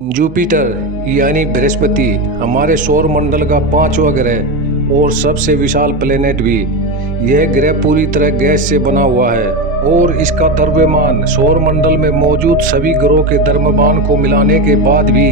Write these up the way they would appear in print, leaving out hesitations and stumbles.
Jupiter यानी बृहस्पति हमारे सौर मंडल का पांचवा ग्रह और सबसे विशाल प्लेनेट भी। यह ग्रह पूरी तरह गैस से बना हुआ है और इसका द्रव्यमान सौर मंडल में मौजूद सभी ग्रहों के द्रव्यमान को मिलाने के बाद भी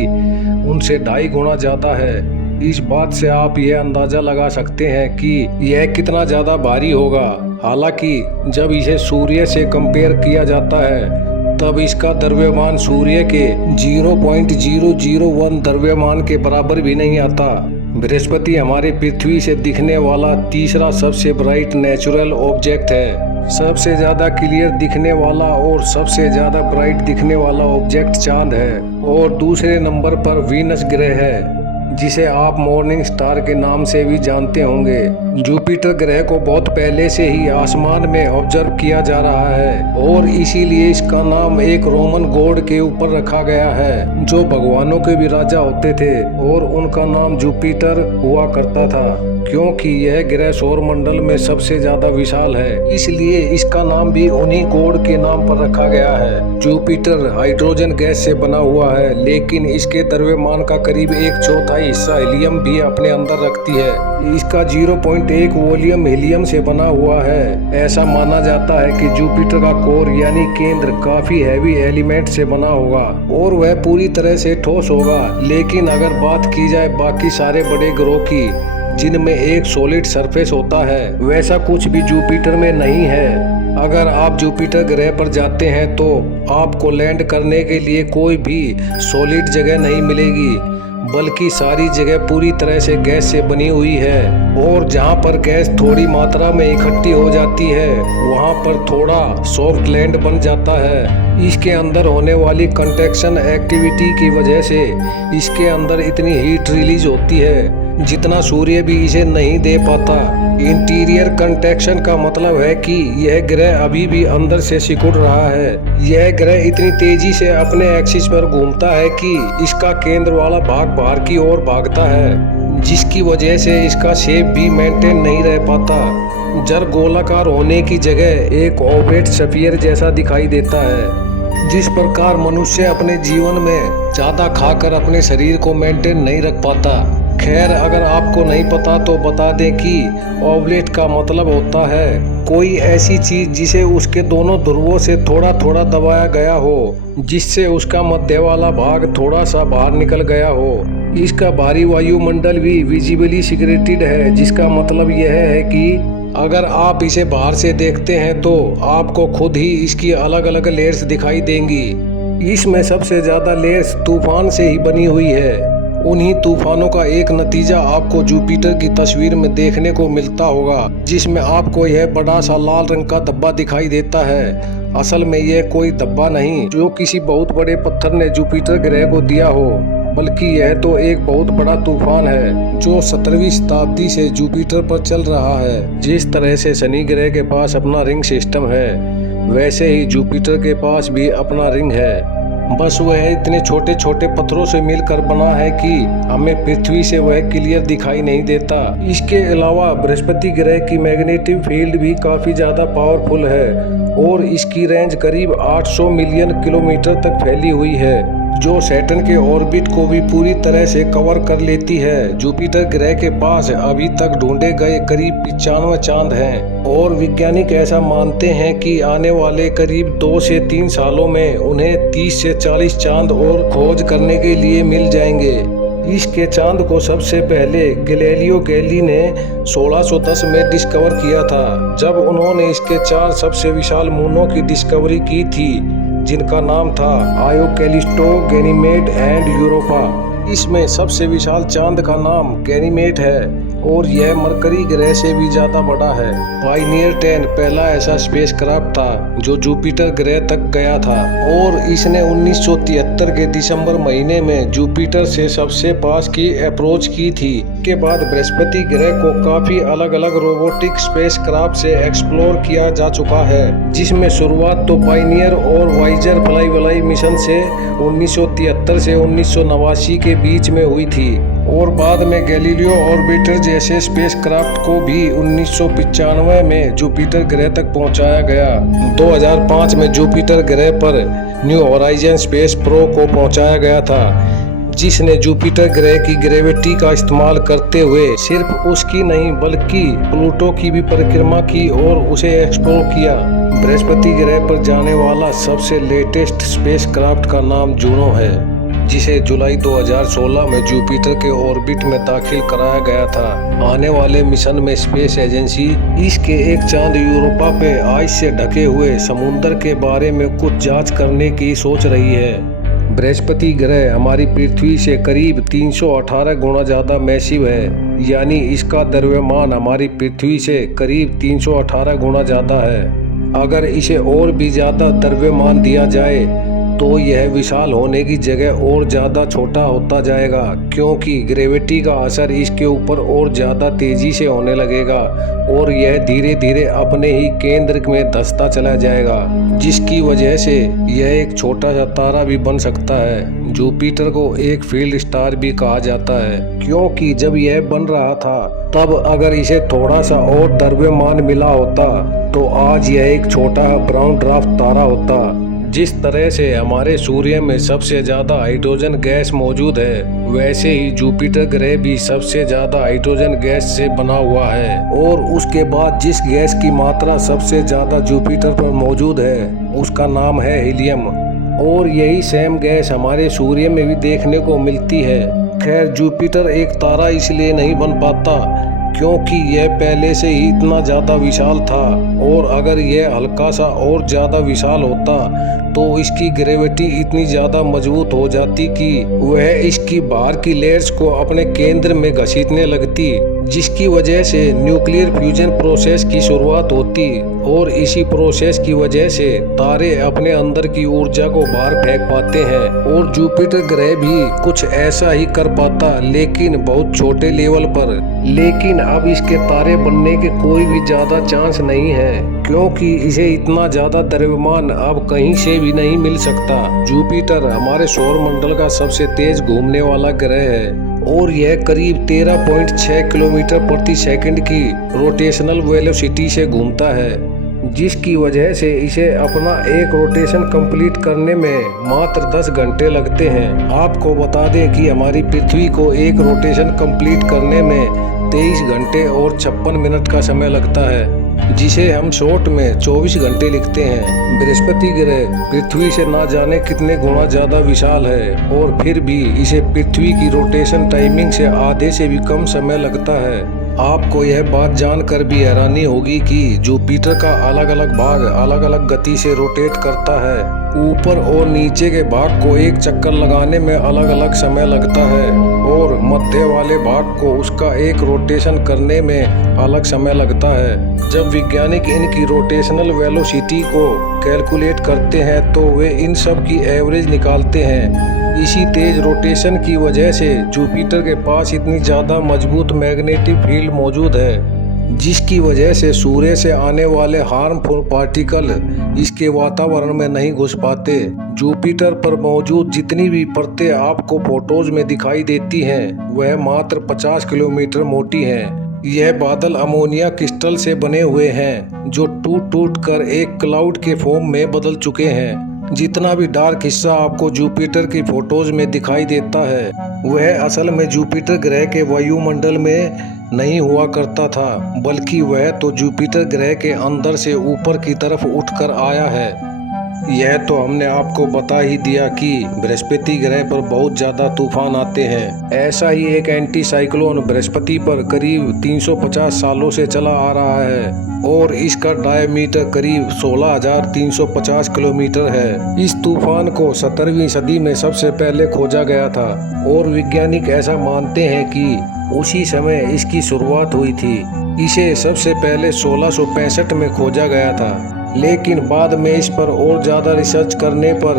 उनसे 2.5 गुना ज़्यादा है। इस बात से आप यह अंदाज़ा लगा सकते हैं कि यह कितना ज़्यादा भारी होगा। हालांकि जब इसे सूर्य से कंपेयर किया जाता है तब इसका द्रव्यमान सूर्य के 0.001 द्रव्यमान के बराबर भी नहीं आता। बृहस्पति हमारे पृथ्वी से दिखने वाला तीसरा सबसे ब्राइट नेचुरल ऑब्जेक्ट है। सबसे ज़्यादा क्लियर दिखने वाला और सबसे ज़्यादा ब्राइट दिखने वाला ऑब्जेक्ट चांद है और दूसरे नंबर पर वीनस ग्रह है, जिसे आप मॉर्निंग स्टार के नाम से भी जानते होंगे। जुपिटर ग्रह को बहुत पहले से ही आसमान में ऑब्जर्व किया जा रहा है और इसीलिए इसका नाम एक रोमन गॉड के ऊपर रखा गया है, जो भगवानों के भी राजा होते थे और उनका नाम जुपिटर हुआ करता था। क्योंकि यह ग्रह सौर मंडल में सबसे ज्यादा विशाल है, इसलिए इसका नाम भी उन्हीं गॉड के नाम पर रखा गया है। जुपिटर हाइड्रोजन गैस से बना हुआ है, लेकिन इसके द्रव्यमान का करीब 1/4 हिस्सा हीलियम भी अपने अंदर रखती है। इसका 0.1 वॉल्यूम हीलियम से बना हुआ है। ऐसा माना जाता है कि जुपिटर का कोर यानी केंद्र काफी हैवी एलिमेंट से बना होगा और वह पूरी तरह से ठोस होगा। लेकिन अगर बात की जाए बाकी सारे बड़े ग्रहों की, जिनमें एक सॉलिड सरफेस होता है, वैसा कुछ भी जुपिटर में नहीं है। अगर आप जुपिटर ग्रह पर जाते हैं तो आपको लैंड करने के लिए कोई भी सॉलिड जगह नहीं मिलेगी, बल्कि सारी जगह पूरी तरह से गैस से बनी हुई है। और जहाँ पर गैस थोड़ी मात्रा में इकट्ठी हो जाती है, वहाँ पर थोड़ा सॉफ्ट लैंड बन जाता है। इसके अंदर होने वाली कंट्रैक्शन एक्टिविटी की वजह से इसके अंदर इतनी हीट रिलीज होती है जितना सूर्य भी इसे नहीं दे पाता। इंटीरियर कंट्रैक्शन का मतलब है कि यह ग्रह अभी भी अंदर से सिकुड़ रहा है। यह ग्रह इतनी तेजी से अपने एक्सिस पर घूमता है कि इसका केंद्र वाला भाग बाहर की ओर भागता है, जिसकी वजह से इसका शेप भी मेंटेन नहीं रह पाता। जड़ गोलाकार होने की जगह एक ओवेट स्फीयर जैसा दिखाई देता है। जिस प्रकार मनुष्य अपने जीवन में ज्यादा खाकर अपने शरीर को मेंटेन नहीं रख पाता। खैर, अगर आपको नहीं पता तो बता दें कि ओवलेट का मतलब होता है कोई ऐसी चीज जिसे उसके दोनों ध्रुवों से थोड़ा थोड़ा दबाया गया हो, जिससे उसका मध्य वाला भाग थोड़ा सा बाहर निकल गया हो। इसका बाहरी वायुमंडल भी विजिबली सिक्रेटेड है, जिसका मतलब यह है कि अगर आप इसे बाहर से देखते हैं तो आपको खुद ही इसकी अलग अलग लेयर्स दिखाई देंगी। इसमें सबसे ज्यादा लेयर्स तूफान से ही बनी हुई है। उन्हीं तूफानों का एक नतीजा आपको जुपिटर की तस्वीर में देखने को मिलता होगा, जिसमें आपको यह बड़ा सा लाल रंग का धब्बा दिखाई देता है। असल में यह कोई धब्बा नहीं जो किसी बहुत बड़े पत्थर ने जुपिटर ग्रह को दिया हो, बल्कि यह तो एक बहुत बड़ा तूफान है जो 17वीं शताब्दी से जुपिटर पर चल रहा है। जिस तरह से शनि ग्रह के पास अपना रिंग सिस्टम है, वैसे ही जुपिटर के पास भी अपना रिंग है। बस वह इतने छोटे छोटे पत्थरों से मिलकर बना है कि हमें पृथ्वी से वह क्लियर दिखाई नहीं देता। इसके अलावा बृहस्पति ग्रह की मैग्नेटिक फील्ड भी काफी ज्यादा पावरफुल है और इसकी रेंज करीब 800 मिलियन किलोमीटर तक फैली हुई है, जो सैटर्न के ऑर्बिट को भी पूरी तरह से कवर कर लेती है। जुपिटर ग्रह के पास अभी तक ढूंढे गए करीब 95 चांद हैं और वैज्ञानिक ऐसा मानते हैं कि आने वाले करीब 2 से 3 सालों में उन्हें 30 से 40 चांद और खोज करने के लिए मिल जाएंगे। इसके चांद को सबसे पहले गैलीलियो गैलीली ने 1610 में डिस्कवर किया था, जब उन्होंने इसके 4 सबसे विशाल मूनों की डिस्कवरी की थी, जिनका नाम था आयो, कैलिस्टो, गैनीमेड एंड यूरोपा। इसमें सबसे विशाल चांद का नाम गैनीमेड है और यह मरकरी ग्रह से भी ज्यादा बड़ा है। पायनियर 10 पहला ऐसा स्पेसक्राफ्ट था जो जुपिटर ग्रह तक गया था और इसने 1973 के दिसंबर महीने में जुपिटर से सबसे पास की अप्रोच की थी। के बाद बृहस्पति ग्रह को काफी अलग अलग रोबोटिक स्पेसक्राफ्ट से एक्सप्लोर किया जा चुका है, जिसमें शुरुआत तो पायनियर और वाइजर फ्लाई मिशन से 1973 से 1989 के बीच में हुई थी और बाद में गैलीलियो ऑर्बिटर जैसे स्पेसक्राफ्ट को भी 1995 में जुपिटर ग्रह तक पहुंचाया गया। 2005 में जुपिटर ग्रह पर न्यू होराइजन स्पेस प्रो को पहुंचाया गया था। जिसने जुपिटर ग्रह की ग्रेविटी का इस्तेमाल करते हुए सिर्फ उसकी नहीं बल्कि प्लूटो की भी परिक्रमा की और उसे एक्सप्लोर किया। बृहस्पति ग्रह पर जाने वाला सबसे लेटेस्ट स्पेसक्राफ्ट का नाम जूनो है, जिसे जुलाई 2016 में जुपिटर के ऑर्बिट में दाखिल कराया गया था। आने वाले मिशन में स्पेस एजेंसी इसके एक चांद यूरोपा पे आइस से ढके हुए समुद्र के बारे में कुछ जांच करने की सोच रही है। बृहस्पति ग्रह हमारी पृथ्वी से करीब 318 गुना ज़्यादा मैसिव है, यानी इसका द्रव्यमान हमारी पृथ्वी से करीब 318 गुना ज़्यादा है। अगर इसे और भी ज़्यादा द्रव्यमान दिया जाए तो यह विशाल होने की जगह और ज़्यादा छोटा होता जाएगा, क्योंकि ग्रेविटी का असर इसके ऊपर और ज़्यादा तेज़ी से होने लगेगा और यह धीरे धीरे अपने ही केंद्र में धंसता चला जाएगा, जिसकी वजह से यह एक छोटा सा तारा भी बन सकता है। जुपिटर को एक फील्ड स्टार भी कहा जाता है, क्योंकि जब यह बन रहा था तब अगर इसे थोड़ा सा और द्रव्यमान मिला होता तो आज यह एक छोटा ब्राउन ड्वार्फ तारा होता। जिस तरह से हमारे सूर्य में सबसे ज़्यादा हाइड्रोजन गैस मौजूद है, वैसे ही जुपिटर ग्रह भी सबसे ज़्यादा हाइड्रोजन गैस से बना हुआ है। और उसके बाद जिस गैस की मात्रा सबसे ज़्यादा जुपिटर पर मौजूद है उसका नाम है हीलियम, और यही सेम गैस हमारे सूर्य में भी देखने को मिलती है। खैर, जुपिटर एक तारा इसलिए नहीं बन पाता क्योंकि यह पहले से ही इतना ज़्यादा विशाल था, और अगर यह हल्का सा और ज़्यादा विशाल होता तो इसकी ग्रेविटी इतनी ज़्यादा मजबूत हो जाती कि वह इसकी बाहर की लेयर्स को अपने केंद्र में घसीटने लगती, जिसकी वजह से न्यूक्लियर फ्यूजन प्रोसेस की शुरुआत होती, और इसी प्रोसेस की वजह से तारे अपने अंदर की ऊर्जा को बाहर फेंक पाते हैं। और जुपिटर ग्रह भी कुछ ऐसा ही कर पाता, लेकिन बहुत छोटे लेवल पर। लेकिन अब इसके तारे बनने के कोई भी ज़्यादा चांस नहीं है, क्योंकि इसे इतना ज़्यादा द्रव्यमान अब कहीं से भी नहीं मिल सकता। जुपिटर हमारे सौर मंडल का सबसे तेज घूमने वाला ग्रह है, और यह करीब 13.6 किलोमीटर प्रति सेकंड की रोटेशनल वेलोसिटी से घूमता है, जिसकी वजह से इसे अपना एक रोटेशन कंप्लीट करने में मात्र 10 घंटे लगते हैं। आपको बता दें कि हमारी पृथ्वी को एक रोटेशन कंप्लीट करने में 23 घंटे और 56 मिनट का समय लगता है, जिसे हम शॉर्ट में 24 घंटे लिखते हैं। बृहस्पति ग्रह पृथ्वी से ना जाने कितने गुना ज़्यादा विशाल है, और फिर भी इसे पृथ्वी की रोटेशन टाइमिंग से आधे से भी कम समय लगता है। आपको यह बात जानकर भी हैरानी होगी कि जुपिटर का अलग अलग भाग अलग अलग गति से रोटेट करता है। ऊपर और नीचे के भाग को एक चक्कर लगाने में अलग अलग समय लगता है, और मध्य वाले भाग को उसका एक रोटेशन करने में अलग समय लगता है। जब वैज्ञानिक इनकी रोटेशनल वेलोसिटी को कैलकुलेट करते हैं तो वे इन सब की एवरेज निकालते हैं। इसी तेज रोटेशन की वजह से जुपिटर के पास इतनी ज़्यादा मजबूत मैग्नेटिक फील्ड मौजूद है, जिसकी वजह से सूर्य से आने वाले हार्मफुल पार्टिकल इसके वातावरण में नहीं घुस पाते। जुपिटर पर मौजूद जितनी भी परतें आपको फोटोज में दिखाई देती हैं, वह मात्र 50 किलोमीटर मोटी हैं। यह बादल अमोनिया क्रिस्टल से बने हुए हैं, जो टूट टूट कर एक क्लाउड के फॉर्म में बदल चुके हैं। जितना भी डार्क हिस्सा आपको जुपिटर की फोटोज में दिखाई देता है, वह असल में जुपिटर ग्रह के वायुमंडल में नहीं हुआ करता था, बल्कि वह तो जुपिटर ग्रह के अंदर से ऊपर की तरफ उठकर आया है। यह तो हमने आपको बता ही दिया कि बृहस्पति ग्रह पर बहुत ज़्यादा तूफान आते हैं। ऐसा ही एक एंटी साइक्लोन बृहस्पति पर करीब 350 सालों से चला आ रहा है, और इसका डायमीटर करीब 16,350 किलोमीटर है। इस तूफान को 17वीं सदी में सबसे पहले खोजा गया था, और वैज्ञानिक ऐसा मानते हैं कि उसी समय इसकी शुरुआत हुई थी। इसे सबसे पहले 1665 में खोजा गया था, लेकिन बाद में इस पर और ज़्यादा रिसर्च करने पर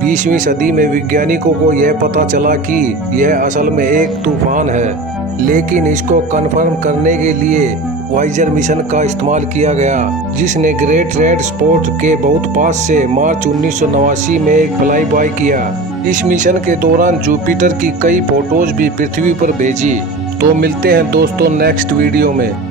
20वीं सदी में वैज्ञानिकों को यह पता चला कि यह असल में एक तूफान है। लेकिन इसको कंफर्म करने के लिए वाइजर मिशन का इस्तेमाल किया गया, जिसने ग्रेट रेड स्पॉट के बहुत पास से मार्च 1989 में एक फ्लाई बाय किया। इस मिशन के दौरान जुपिटर की कई फोटोज भी पृथ्वी पर भेजी। तो मिलते हैं दोस्तों नेक्स्ट वीडियो में।